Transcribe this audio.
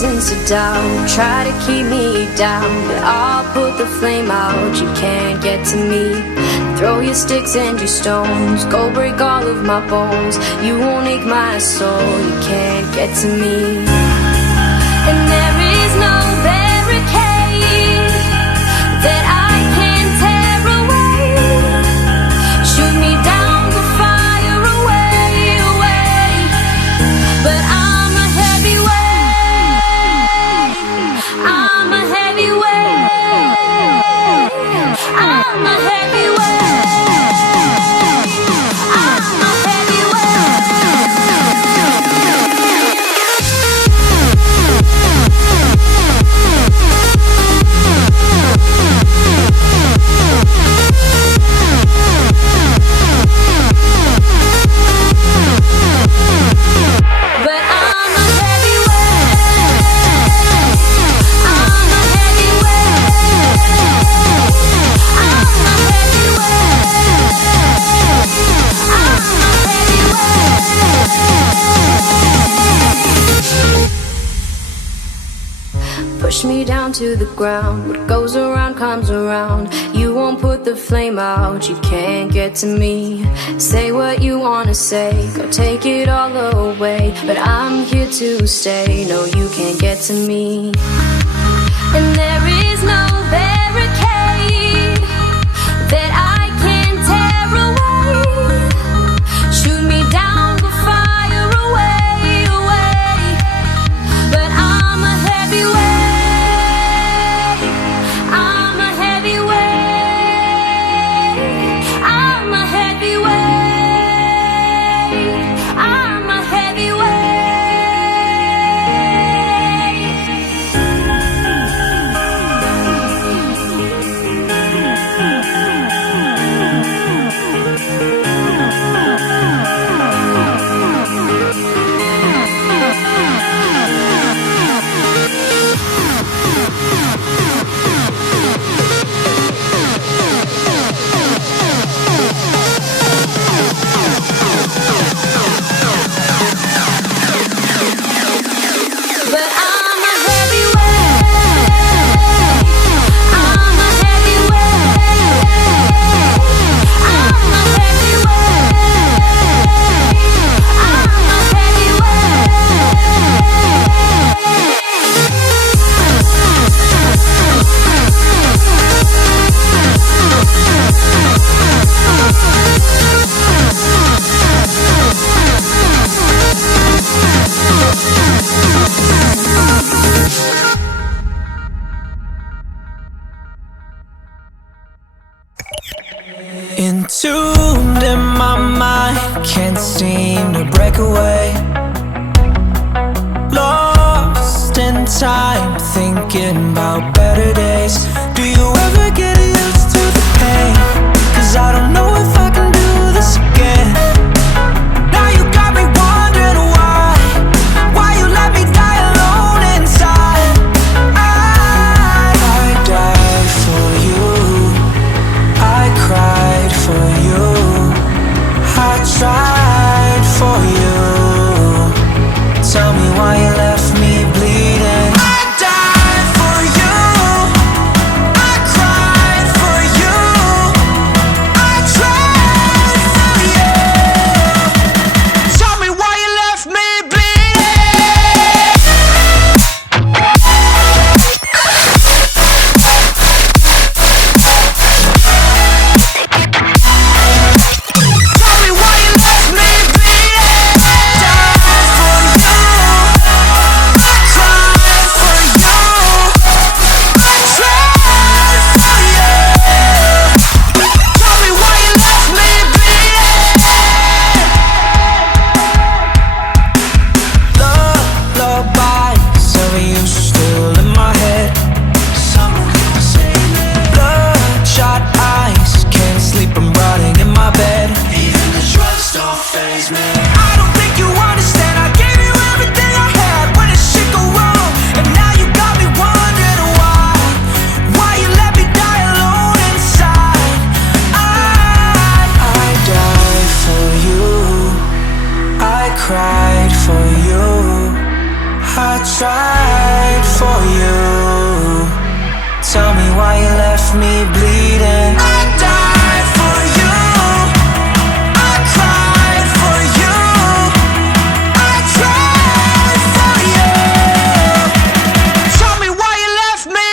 reasons to doubt, try to keep me down, but I'll put the flame out. You can't get to me. Throw your sticks and your stones, go break all of my bones. You won't ache my soul. You can't get to me. And there is no barricade that I can tear away. Shoot me down the fire away, away. But I'm a heavyweight. I'm a heavyweight. I'm a heavyweight. Push me down to the ground. What goes around comes around. You won't put the flame out. You can't get to me. Say what you wanna say, go take it all away. But I'm here to stay. No, you can't get to me. And there is no barricade that I can tear away. Shoot me down the fire away, away. But I'm a heavyweight. Entombed in my mind, can't seem to break away. Lost in time, thinking about better days. Do you ever get used to the pain? 'Cause I don't know if I can do this again. Now you got me wondering why you let me die alone inside. I died for you, I cried for you, I tried for you. Tell me why you left me bleeding. I died for you, I cried for you, I tried for you. Tell me why you left me bleeding. Tell me why you left me bleeding. Died for you, I cried for you, I tried for you. Tell me why you left me bleeding. Lullabies of you still in my head. Bloodshot eyes, can't sleep, I'm rotting in my bed. Even the drugs don't faze me. I don't think you understand, I gave you everything I had. When did shit go wrong? And now you got me wondering why you let me die alone inside. I died for you, I cried for you, I tried for you. Tell me why you left me bleeding. I died for you, I cried for you, I tried for you. Tell me why you left me